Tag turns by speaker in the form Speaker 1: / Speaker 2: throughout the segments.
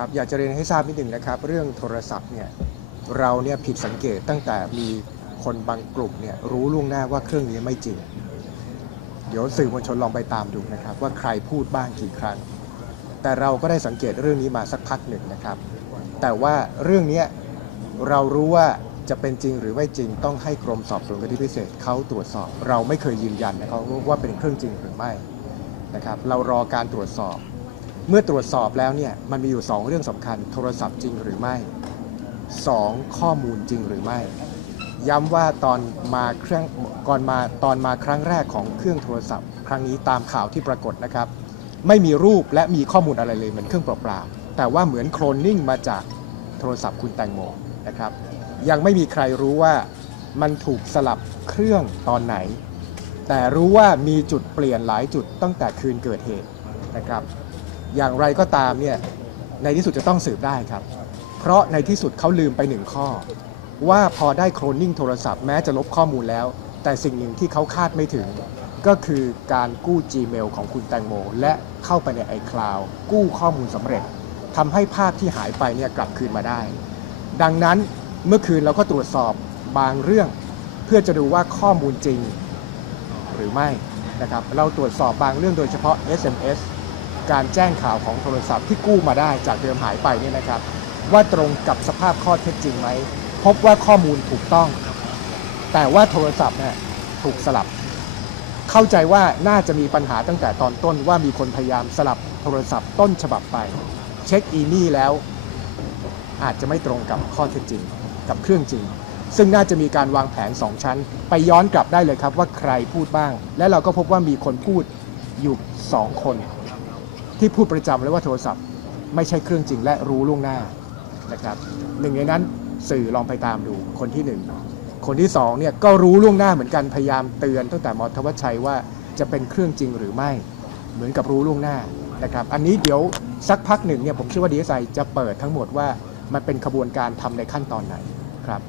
Speaker 1: ครับอยากจะเรียนให้ทราบนิดหนึ่งนะครับ เรื่องโทรศัพท์เนี่ยเราเนี่ยผิดสังเกตตั้งแต่มีคนบางกลุ่มเนี่ยรู้ล่วงหน้าว่าเครื่องนี้ไม่จริง เดี๋ยวสื่อมวลชนลองไปตามดูนะครับ ว่าใครพูดบ้างกี่ครั้ง แต่เราก็ได้สังเกตเรื่องนี้มาสักพักหนึ่งนะครับ แต่ว่าเรื่องนี้เรารู้ว่าจะเป็นจริงหรือไม่จริงต้องให้กรมสอบสวนคดีพิเศษเขาตรวจสอบ เราไม่เคยยืนยันนะครับว่าเป็นเครื่องจริงหรือไม่นะครับ เรารอการตรวจสอบ เมื่อตรวจสอบแล้วเนี่ยมันมีอยู่ 2 เรื่องสำคัญ โทรศัพท์จริงหรือไม่ 2 ข้อมูลจริงหรือไม่ ย้ำว่าตอนมาเครื่องก่อนมาตอนมาครั้งแรกของเครื่องโทรศัพท์ ครั้งนี้ตามข่าวที่ปรากฏนะครับ ไม่มีรูปและมีข้อมูลอะไรเลยเหมือนเครื่องเปล่าๆแต่ว่าเหมือนโคลนนิ่งมาจากโทรศัพท์คุณแตงโมนะครับ ยังไม่มีใครรู้ว่ามันถูกสลับเครื่องตอนไหน แต่รู้ว่ามีจุดเปลี่ยนหลายจุดตั้งแต่คืนเกิดเหตุนะครับ อย่างไรก็ตามเนี่ยในที่สุดจะต้องสืบได้ครับ เพราะในที่สุดเขาลืมไปหนึ่งข้อ ว่าพอได้โคลนนิ่งโทรศัพท์แม้จะลบข้อมูลแล้ว แต่สิ่งหนึ่งที่เขาคาดไม่ถึง ก็คือการกู้ Gmail ของคุณแตงโม และเข้าไปใน iCloud กู้ข้อมูลสำเร็จทำให้ภาพที่หายไปเนี่ยกลับคืนมาได้ ดังนั้นเมื่อคืนเราก็ตรวจสอบบางเรื่อง เพื่อจะดูว่าข้อมูลจริง หรือไม่นะครับเราตรวจสอบบางเรื่องโดยเฉพาะ SMS การแจ้งข่าวของโทรศัพท์ที่กู้มาได้จากเดิมหายไปเนี่ยนะครับ ว่าตรงกับสภาพข้อเท็จจริงไหมพบว่าข้อมูลถูกต้อง แต่ว่าโทรศัพท์เนี่ยถูกสลับ เข้าใจว่าน่าจะมีปัญหาตั้งแต่ตอนต้นว่ามีคนพยายามสลับโทรศัพท์ต้นฉบับไป เช็คอีนี่แล้ว อาจจะไม่ตรงกับข้อเท็จจริง กับเครื่องจริง ซึ่งน่าจะมีการวางแผน2ชั้น ไปย้อนกลับได้เลยครับว่าใครพูดบ้าง และเราก็พบว่ามีคนพูดอยู่2คน ที่พูดประจำเลยว่าโทรศัพท์ไม่ใช่เครื่องจริงและรู้ล่วงหน้านะครับหนึ่งในนั้นสื่อลองไปตามดูคนที่หนึ่งคนที่สองเนี่ยก็รู้ล่วงหน้าเหมือนกันพยายามเตือนตั้งแต่หมอธวัชชัยว่าจะเป็นเครื่องจริงหรือไม่เหมือนกับรู้ล่วงหน้านะครับอันนี้เดี๋ยวสักพักหนึ่งเนี่ยผมเชื่อว่าดีเอสไอจะเปิดทั้งหมดว่ามันเป็นขบวนการทำในขั้นตอนไหนครับ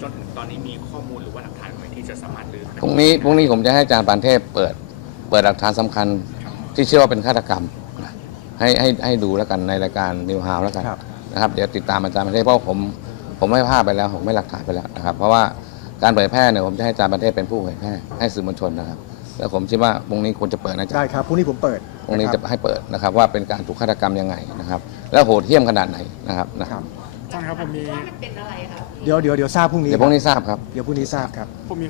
Speaker 2: จนถึงตอนนี้มีข้อมูลหรือว่าหลักฐานอะไรที่จะสามารถลือ
Speaker 3: พรุ่งนี้พรุ่งนี้ผมจะให้อาจารย์ปานเทพเปิด เปิดหลักฐานสำคัญที่เชื่อว่าเป็นฆาตกรรมนะ ให้ให้ให้ดูแล้วกันในรายการนิวฮาวแล้วกัน
Speaker 1: ครับ
Speaker 3: นะครับ เดี๋ยวติดตามอาจารย์ปานเทพเพราะผมผมไม่ภาพไปแล้ว ผมไม่หลักฐานไปแล้วนะครับ เพราะว่าการเผยแพร่เนี่ยผมจะให้อาจารย์ปานเทพเป็นผู้เผยแพร่ให้สื่อมวลชนนะครับ แล้วผมคิดว่าพรุ่งนี้ควรจะเปิดนะอาจาร
Speaker 1: ได้
Speaker 3: ย์
Speaker 1: ครับพรุ่งนี้ผมเปิด
Speaker 3: พรุ่งนี้
Speaker 1: ค
Speaker 3: จะ
Speaker 1: รับ
Speaker 3: ให้เปิดนะครับว่าเป็นการถูกฆาตกรรมยังไงนะครับ แล้วโหดเหี้ยมขนาดไหนนะครับนะครับ
Speaker 4: อาจารย์ครับผมมี
Speaker 5: ว่ามันเป็นอะไรคะ
Speaker 1: เดี๋ยวเดี๋ยวเดี๋ยวทราบพรุ่งนี้
Speaker 3: เดี๋ยวพรุ่งนี้ทราบครับ
Speaker 1: เดี๋ยวพรุ่งนี้ทราบครับ
Speaker 4: ผมมี